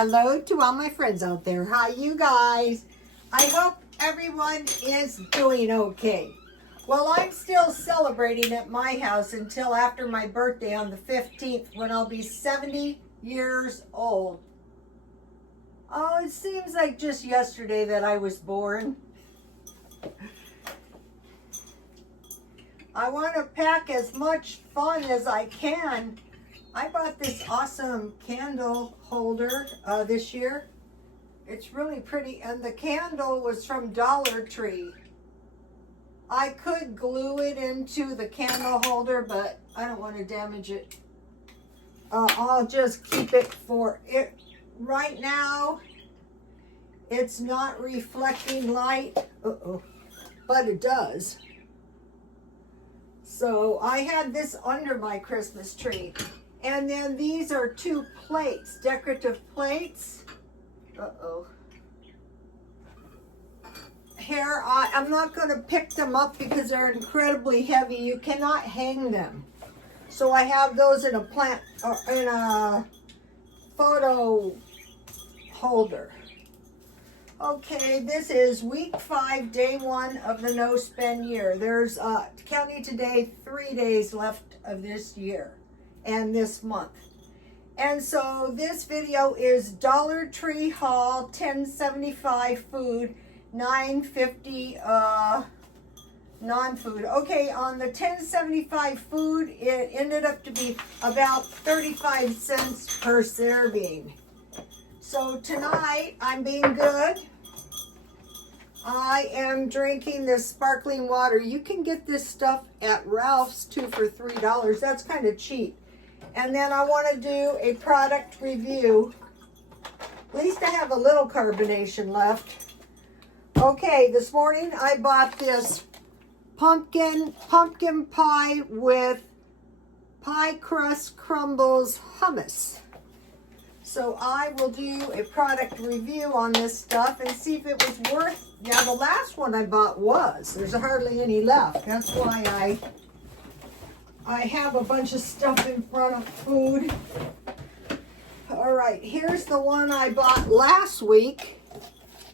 Hello to all my friends out there. How you guys? I hope everyone is doing okay. Well, I'm still celebrating at my house until after my birthday on the 15th when I'll be 70 years old. Oh, it seems like just yesterday that I was born. I want to pack as much fun as I can. I bought this awesome candle holder this year. It's really pretty, and the candle was from Dollar Tree. I could glue it into the candle holder, but I don't want to damage it. I'll just keep it for it. Right now, it's not reflecting light, but it does. So I had this under my Christmas tree. And then these are two plates, decorative plates. Here, I'm not going to pick them up because they're incredibly heavy. You cannot hang them. So I have those in a plant or in a photo holder. Okay, this is week 5, day 1 of the no spend year. There's counting today 3 days left of this year and this month. And so this video is Dollar Tree haul, $10.75 food, $9.50 non-food. Okay, on the $10.75 food, it ended up to be about 35 cents per serving. So tonight, I'm being good. I am drinking this sparkling water. You can get this stuff at Ralph's too for $3. That's kind of cheap. And then I want to do a product review. At least I have a little carbonation left. Okay, this morning I bought this pumpkin pie with pie crust crumbles hummus. So I will do a product review on this stuff and see if it was worth. Now the last one I bought was. There's hardly any left. That's why I have a bunch of stuff in front of food. All right, here's the one I bought last week.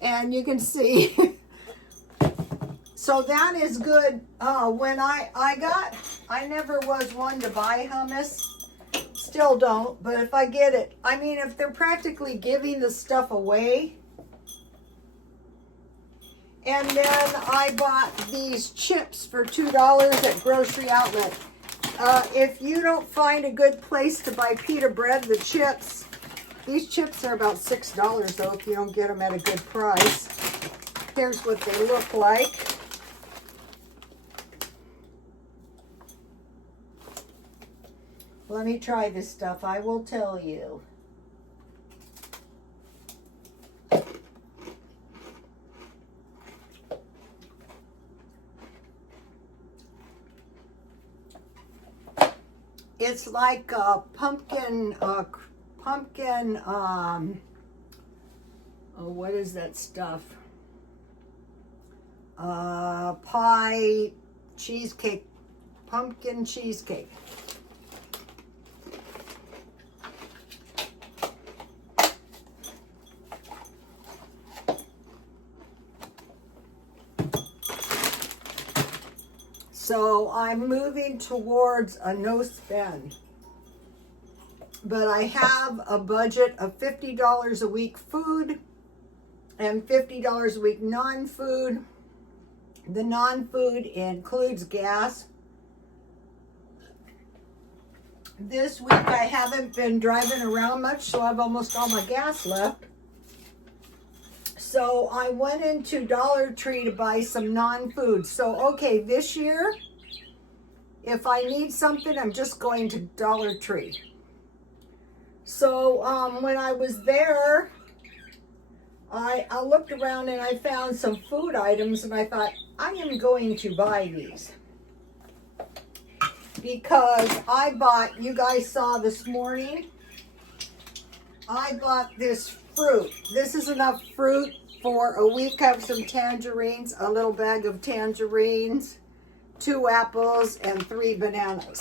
And you can see. So that is good. When I never was one to buy hummus. Still don't, but if I get it, I mean, if they're practically giving the stuff away. And then I bought these chips for $2 at Grocery Outlet. If you don't find a good place to buy pita bread, the chips, these chips are about $6 though if you don't get them at a good price. Here's what they look like. Let me try this stuff. I will tell you. It's like a pumpkin, what is that stuff? Pie, cheesecake, pumpkin cheesecake. So I'm moving towards a no spend. But I have a budget of $50 a week food and $50 a week non-food. The non-food includes gas. This week I haven't been driving around much, so I have almost all my gas left. So I went into Dollar Tree to buy some non-food. So, okay, this year, if I need something, I'm just going to Dollar Tree. So when I was there, I looked around and I found some food items and I thought, I am going to buy these. Because I bought, you guys saw this morning, I bought this fruit. This is enough fruit for a week. I have some tangerines, a little bag of tangerines, 2 apples, and 3 bananas.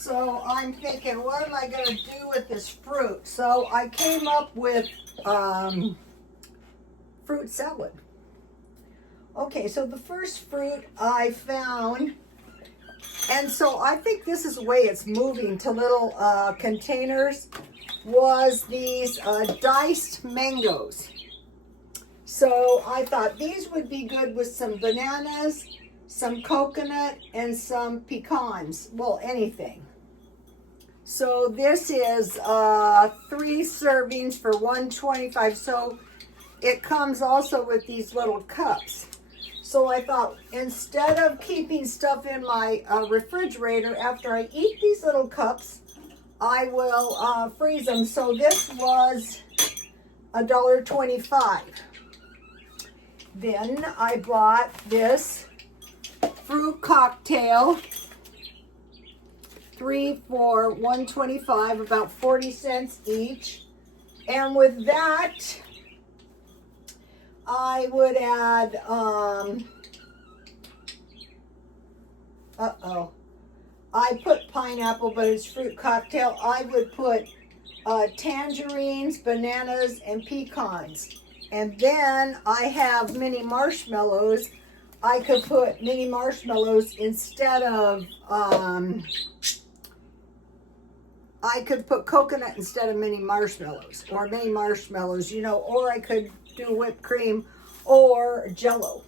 So I'm thinking, what am I going to do with this fruit? So I came up with fruit salad. Okay, so the first fruit I found, and so I think this is the way it's moving to little containers, was these diced mangoes. So I thought these would be good with some bananas, some coconut, and some pecans. Well, anything. So this is 3 servings for $1.25. So it comes also with these little cups. So I thought, instead of keeping stuff in my refrigerator, after I eat these little cups, I will freeze them. So this was $1.25. Then I bought this fruit cocktail, 3 for $1.25, about 40 cents each. And with that, I would add, I put pineapple, but it's fruit cocktail. I would put tangerines, bananas, and pecans. And then I have mini marshmallows. I could put mini marshmallows instead of, I could put coconut instead of mini marshmallows, or mini marshmallows, you know, or I could do whipped cream or Jell-O.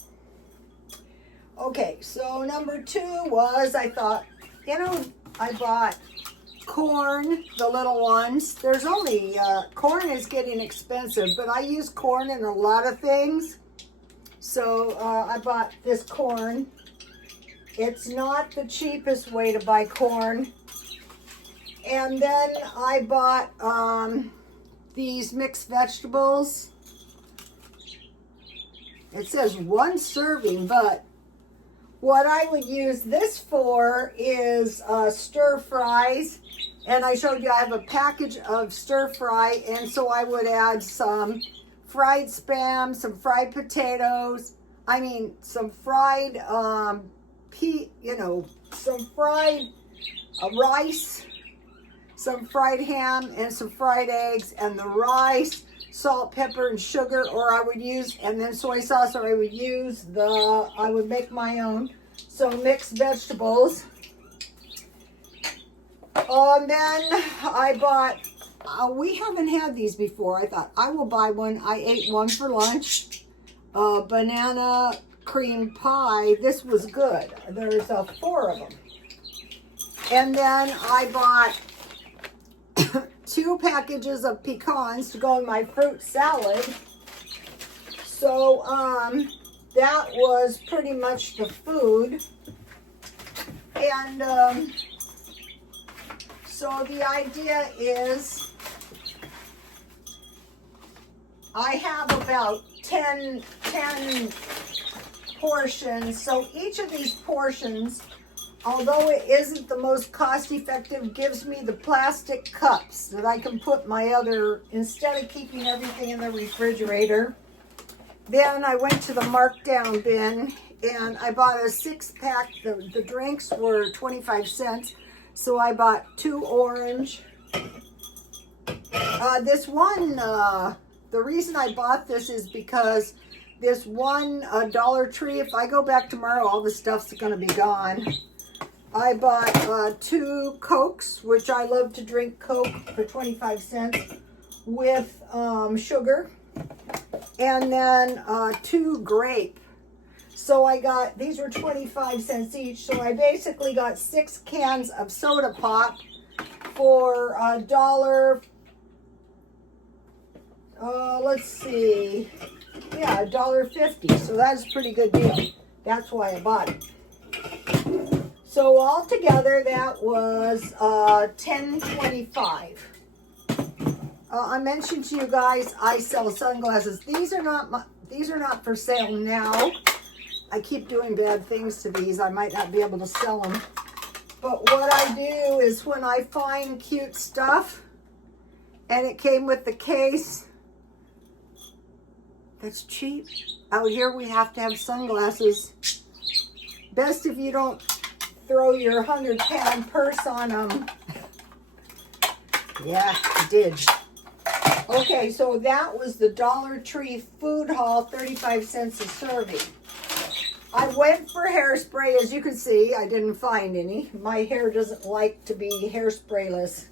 Okay, so number 2 was, I thought, you know, I bought corn, the little ones. There's only, corn is getting expensive, but I use corn in a lot of things. So I bought this corn. It's not the cheapest way to buy corn. And then I bought these mixed vegetables. It says 1 serving, but what I would use this for is stir fries. And I showed you I have a package of stir fry, and so I would add some fried Spam, some fried potatoes, some fried some fried rice, some fried ham, and some fried eggs, and the rice, salt, pepper, and sugar, or I would use, and then soy sauce, or I would use I would make my own. So mixed vegetables. And then I bought, we haven't had these before. I thought I will buy one. I ate one for lunch. Banana cream pie. This was good. There's 4 of them. And then I bought 2 packages of pecans to go in my fruit salad. So that was pretty much the food. And so the idea is I have about 10 portions. So each of these portions, although it isn't the most cost effective, gives me the plastic cups that I can put my instead of keeping everything in the refrigerator. Then I went to the markdown bin and I bought a 6-pack. The drinks were 25 cents. So I bought 2 orange. This one, the reason I bought this is because this one Dollar Tree, if I go back tomorrow, all the stuff's going to be gone. I bought 2 Cokes, which I love to drink Coke for 25 cents with sugar. And then 2 grape. So I got, these were 25 cents each. So I basically got 6 cans of soda pop for $1. Let's see. Yeah, $1.50. So that's a pretty good deal. That's why I bought it. So altogether, that was $10.25. I mentioned to you guys I sell sunglasses. These are not for sale now. I keep doing bad things to these. I might not be able to sell them. But what I do is when I find cute stuff and it came with the case that's cheap. Out here we have to have sunglasses. Best if you don't throw your 100-pound purse on them. Yeah, I did. Okay, so that was the Dollar Tree food haul, 35 cents a serving. I went for hairspray. As you can see, I didn't find any. My hair doesn't like to be hairsprayless.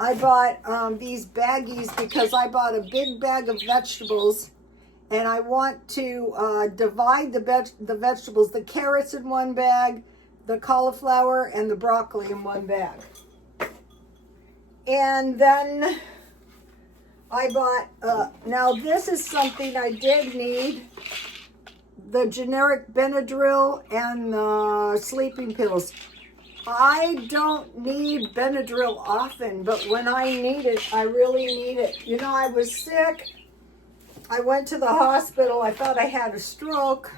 I bought these baggies because I bought a big bag of vegetables, and I want to divide the vegetables, the carrots in one bag, the cauliflower, and the broccoli in one bag. And then I bought, now this is something I did need, the generic Benadryl and the sleeping pills. I don't need Benadryl often, but when I need it, I really need it. You know, I was sick. I went to the hospital. I thought I had a stroke.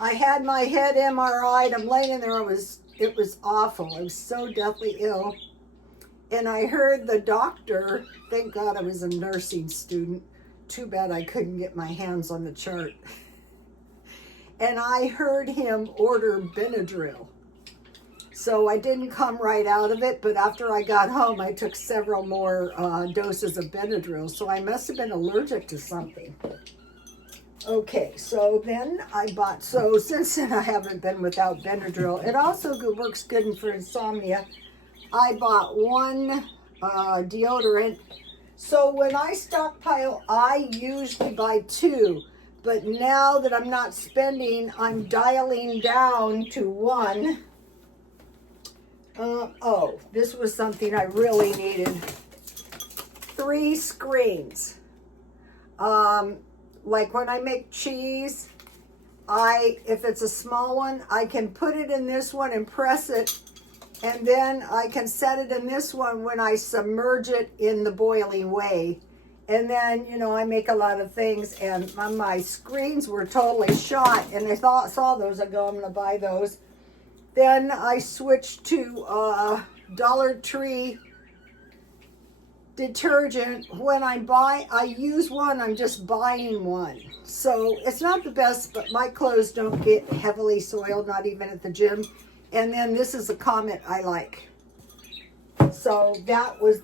I had my head MRI'd. I'm laying in there. It was awful. I was so deathly ill. And I heard the doctor, thank God I was a nursing student. Too bad I couldn't get my hands on the chart. And I heard him order Benadryl. So I didn't come right out of it, but after I got home, I took several more doses of Benadryl. So I must have been allergic to something. Okay, so then I bought, so since then I haven't been without Benadryl. It also works good for insomnia. I bought one deodorant. So when I stockpile, I usually buy two. But now that I'm not spending, I'm dialing down to one. Oh, this was something I really needed. 3 screens. Like when I make cheese, if it's a small one, I can put it in this one and press it. And then I can set it in this one when I submerge it in the boiling whey. And then, you know, I make a lot of things, and my screens were totally shot, and I saw those. I go, I'm going to buy those. Then I switched to Dollar Tree detergent. When I use one, I'm just buying one. So it's not the best, but my clothes don't get heavily soiled, not even at the gym. And then this is a Comet I like. So that was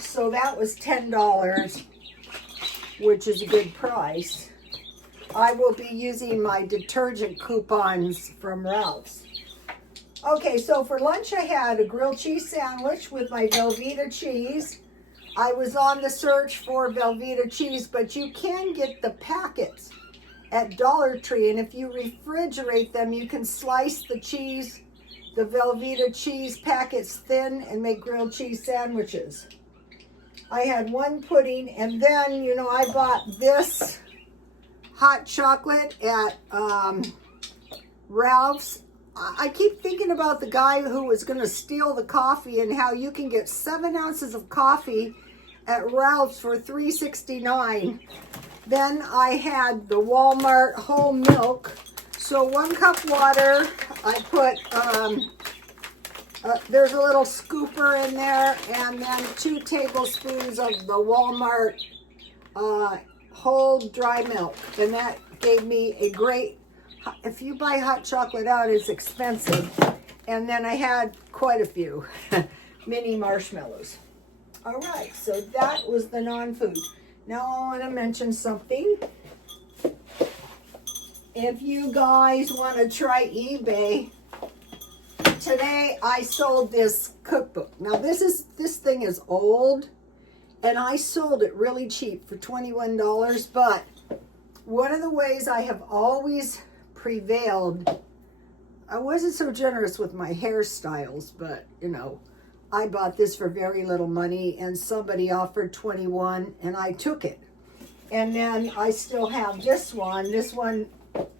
so that was $10, which is a good price. I will be using my detergent coupons from Ralph's. Okay, so for lunch I had a grilled cheese sandwich with my Velveeta cheese. I was on the search for Velveeta cheese, but you can get the packets at Dollar Tree, and if you refrigerate them, you can slice the cheese, the Velveeta cheese packets thin, and make grilled cheese sandwiches. I had one pudding, and then, you know, I bought this hot chocolate at Ralph's. I keep thinking about the guy who was going to steal the coffee and how you can get 7 ounces of coffee at Ralph's for $3.69. Then I had the Walmart whole milk. So 1 cup water, I put, there's a little scooper in there, and then 2 tablespoons of the Walmart whole dry milk. And that gave me a great, if you buy hot chocolate out, it's expensive. And then I had quite a few mini marshmallows. All right, so that was the non-food. Now I want to mention something. If you guys want to try eBay, today I sold this cookbook. Now this thing is old, and I sold it really cheap for $21. But one of the ways I have always prevailed, I wasn't so generous with my hairstyles, but you know, I bought this for very little money, and somebody offered $21, and I took it. And then I still have this one. This one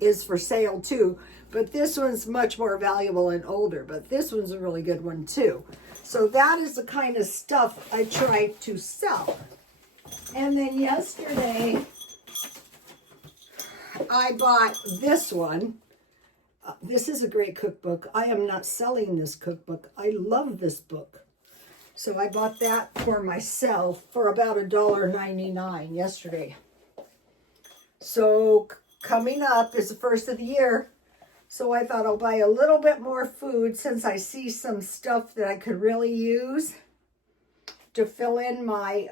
is for sale too, but this one's much more valuable and older, but this one's a really good one too. So that is the kind of stuff I try to sell. And then yesterday I bought this one. This is a great cookbook. I am not selling this cookbook. I love this book. So I bought that for myself for about $1.99 yesterday. So coming up is the first of the year. So I thought I'll buy a little bit more food since I see some stuff that I could really use to fill in my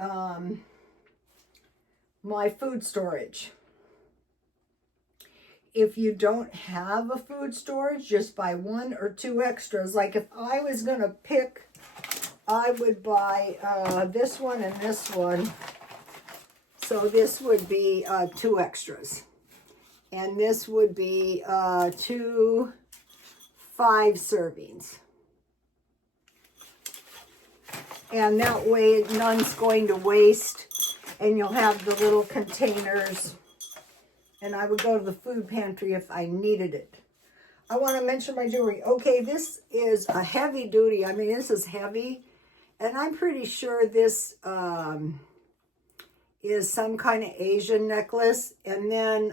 my food storage. If you don't have a food storage, just buy 1 or 2 extras. Like if I was going to pick, I would buy this one and this one. So this would be 2 extras. And this would be 2 5 servings. And that way none's going to waste. And you'll have the little containers. And I would go to the food pantry if I needed it. I want to mention my jewelry. Okay, this is a heavy duty. I mean, this is heavy. And I'm pretty sure this is some kind of Asian necklace. And then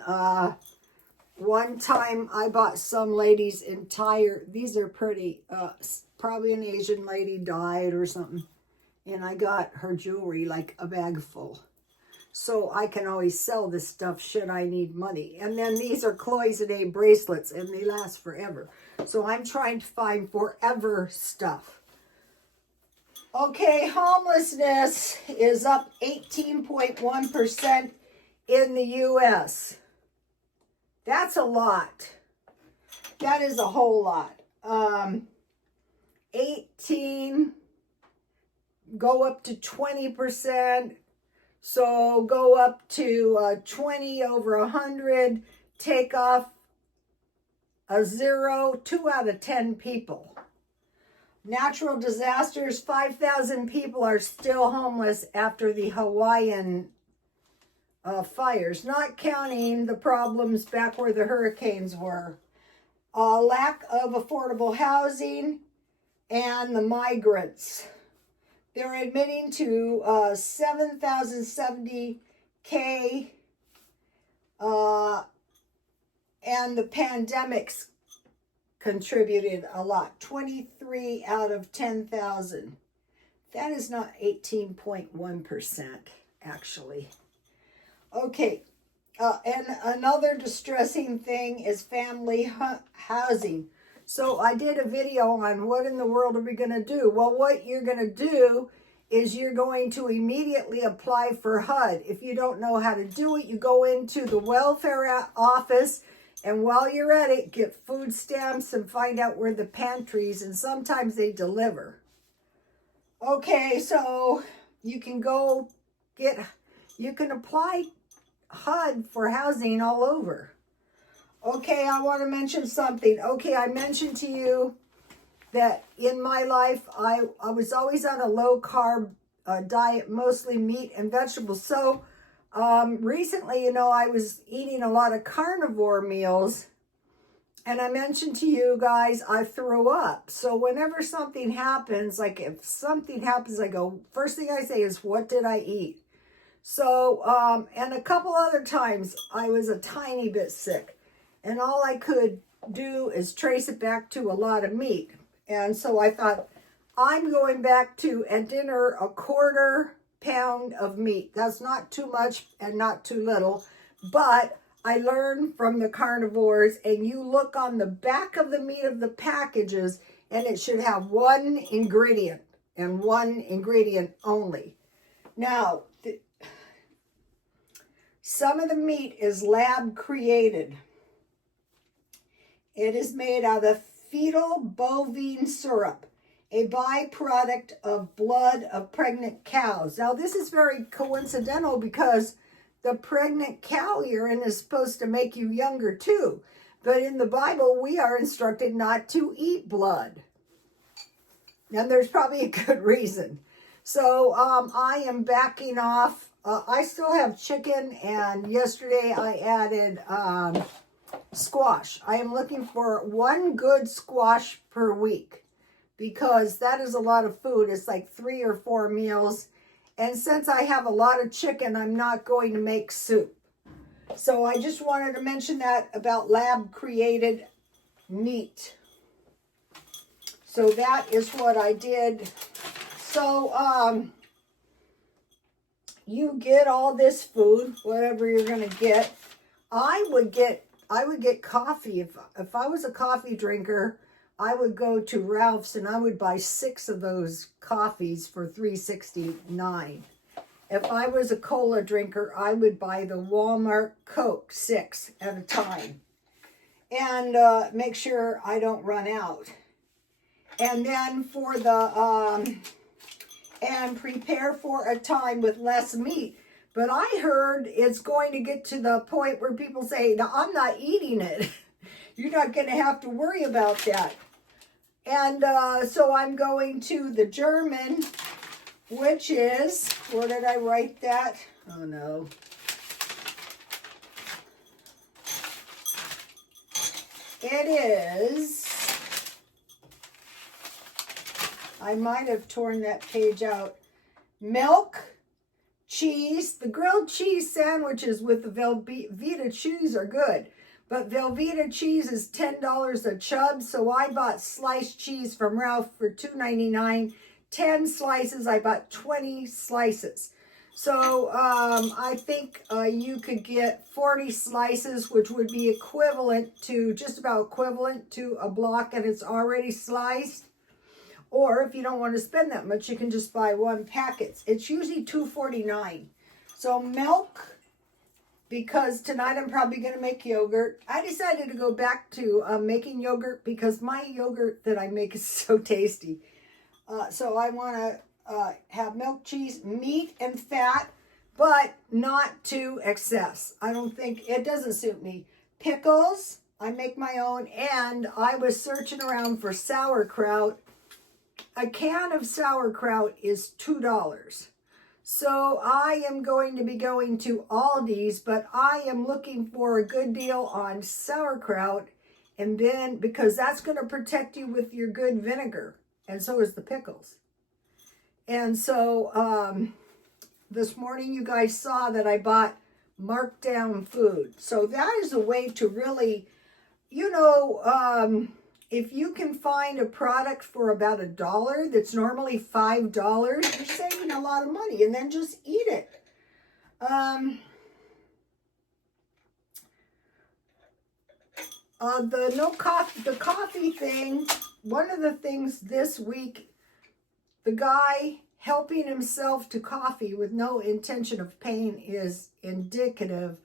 one time I bought some lady's entire, these are pretty, probably an Asian lady died or something. And I got her jewelry, like a bag full. So I can always sell this stuff should I need money. And then these are cloisonne bracelets and they last forever. So I'm trying to find forever stuff. Okay, homelessness is up 18.1% in the U.S. That's a lot. That is a whole lot. 18, go up to 20%. So go up to 20 over 100, take off a 0, 2 out of 10 people. Natural disasters, 5,000 people are still homeless after the Hawaiian fires, not counting the problems back where the hurricanes were. Lack of affordable housing and the migrants. They're admitting to 7,070K, and the pandemics contributed a lot. 23 out of 10,000. That is not 18.1%, actually. Okay, and another distressing thing is family housing. So I did a video on what in the world are we going to do? Well, what you're going to do is you're going to immediately apply for HUD. If you don't know how to do it, you go into the welfare office, and while you're at it, get food stamps and find out where the pantries, and sometimes they deliver. Okay, so you can go you can apply HUD for housing all over. Okay, I want to mention something. Okay, I mentioned to you that in my life, I was always on a low-carb diet, mostly meat and vegetables. So recently, you know, I was eating a lot of carnivore meals. And I mentioned to you guys, I threw up. So whenever something happens, like if something happens, I go, first thing I say is, what did I eat? So, and a couple other times, I was a tiny bit sick. And all I could do is trace it back to a lot of meat. And so I thought, I'm going back to, at dinner, a 1/4 pound of meat. That's not too much and not too little. But I learned from the carnivores, and you look on the back of the meat of the packages, and it should have 1 ingredient, and 1 ingredient only. Now, some of the meat is lab created. It is made out of fetal bovine syrup, a byproduct of blood of pregnant cows. Now, this is very coincidental because the pregnant cow urine is supposed to make you younger too. But in the Bible, we are instructed not to eat blood. And there's probably a good reason. So I am backing off. I still have chicken, and yesterday I added squash. I am looking for 1 good squash per week because that is a lot of food. It's like 3 or 4 meals. And since I have a lot of chicken, I'm not going to make soup. So I just wanted to mention that about lab created meat. So that is what I did. So you get all this food, whatever you're going to get. I would get I would get coffee. If I was a coffee drinker, I would go to Ralph's and I would buy 6 of those coffees for $3.69. If I was a cola drinker, I would buy the Walmart Coke 6 at a time. And make sure I don't run out. And then for the, and prepare for a time with less meat. But I heard it's going to get to the point where people say, no, I'm not eating it. You're not going to have to worry about that. And so I'm going to the German, which is, where did I write that? Oh, no. It is, I might have torn that page out. Milk, cheese. The grilled cheese sandwiches with the Velveeta cheese are good. But Velveeta cheese is $10 a chub, so I bought sliced cheese from Ralph for $2.99. 10 slices, I bought 20 slices. So I think you could get 40 slices, which would be equivalent to, just about equivalent to a block, and it's already sliced. Or if you don't want to spend that much, you can just buy 1 packet. It's usually $2.49. So milk, because tonight I'm probably going to make yogurt. I decided to go back to making yogurt because my yogurt that I make is so tasty. So I want to have milk, cheese, meat, and fat, but not to excess. I don't think, it doesn't suit me. Pickles, I make my own, and I was searching around for sauerkraut. A can of sauerkraut is $2. So I am going to be going to Aldi's, but I am looking for a good deal on sauerkraut, and then, because that's going to protect you with your good vinegar, and so is the pickles. And so this morning you guys saw that I bought markdown food. So that is a way to really, you know, if you can find a product for about $1 that's normally $5, you're saving a lot of money, and then just eat it. The coffee thing, one of the things this week, the guy helping himself to coffee with no intention of paying is indicative.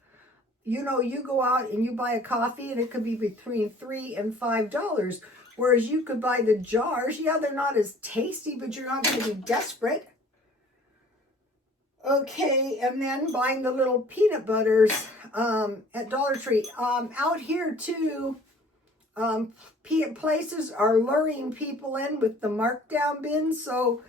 You know, you go out and you buy a coffee and it could be between $3 and $5, whereas you could buy the jars. Yeah, they're not as tasty, but you're not going to be desperate. Okay, and then buying the little peanut butters at Dollar Tree. Out here too, places are luring people in with the markdown bins. So,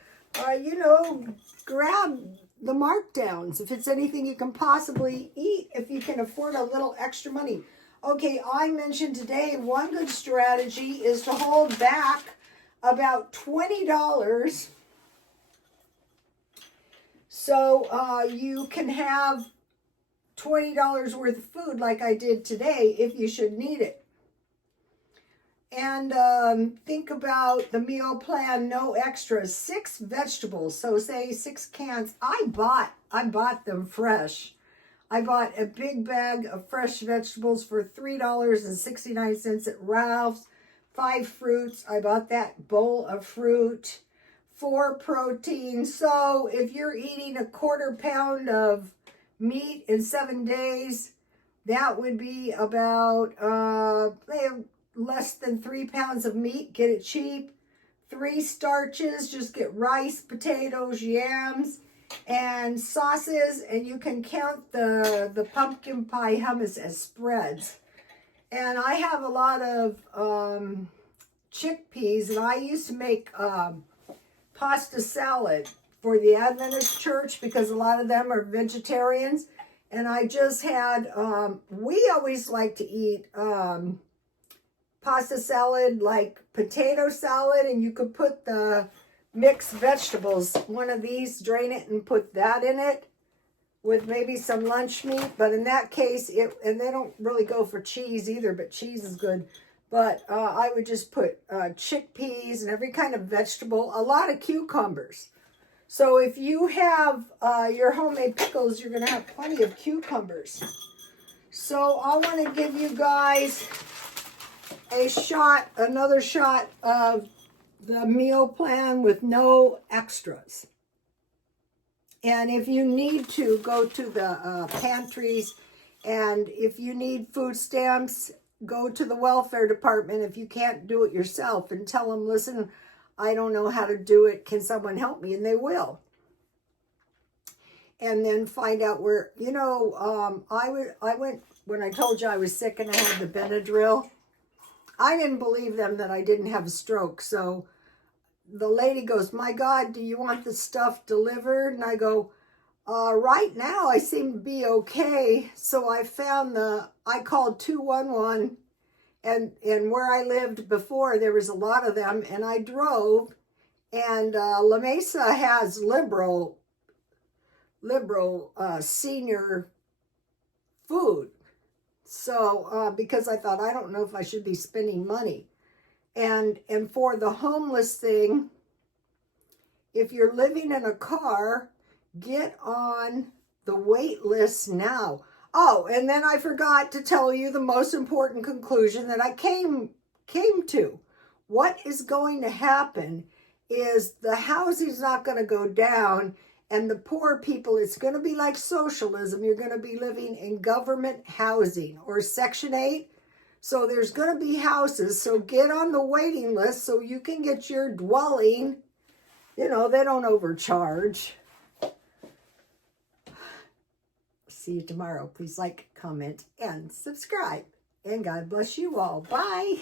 you know, grab the markdowns if it's anything you can possibly eat, if you can afford a little extra money. Okay, I mentioned today one good strategy is to hold back about $20 so you can have $20 worth of food like I did today if you should need it. And think about the meal plan, no extras, 6 vegetables. So say 6 cans. I bought them fresh. I bought a big bag of fresh vegetables for $3.69 at Ralph's. 5 fruits. I bought that bowl of fruit. 4 protein. So if you're eating a 1/4 pound of meat in 7 days, that would be about less than 3 pounds of meat. Get it cheap. 3 starches. Just get rice, potatoes, yams, and sauces, and you can count the pumpkin pie hummus as spreads. And I have a lot of chickpeas, and I used to make pasta salad for the Adventist church because a lot of them are vegetarians. And I just had, we always like to eat pasta salad, like potato salad, and you could put the mixed vegetables, one of these, drain it and put that in it with maybe some lunch meat. But in that case, and they don't really go for cheese either, but cheese is good. But I would just put chickpeas and every kind of vegetable, a lot of cucumbers. So if you have your homemade pickles, you're going to have plenty of cucumbers. So I want to give you guys another shot of the meal plan with no extras. And if you need to, go to the pantries, and if you need food stamps, go to the welfare department if you can't do it yourself, and tell them, listen, I don't know how to do it. Can someone help me? And they will. And then find out where, I went, when I told you I was sick and I had the Benadryl, I didn't believe them that I didn't have a stroke. So the lady goes, my God, do you want the stuff delivered? And I go, right now I seem to be okay. So I called 211, and where I lived before, there was a lot of them, and I drove, and La Mesa has liberal senior food. So, because I thought, I don't know if I should be spending money. And for the homeless thing, if you're living in a car, get on the wait list now. Oh, and then I forgot to tell you the most important conclusion that I came to. What is going to happen is the housing's not going to go down, and the poor people, it's going to be like socialism. You're going to be living in government housing or Section 8. So there's going to be houses. So get on the waiting list so you can get your dwelling. They don't overcharge. See you tomorrow. Please like, comment, and subscribe. And God bless you all. Bye.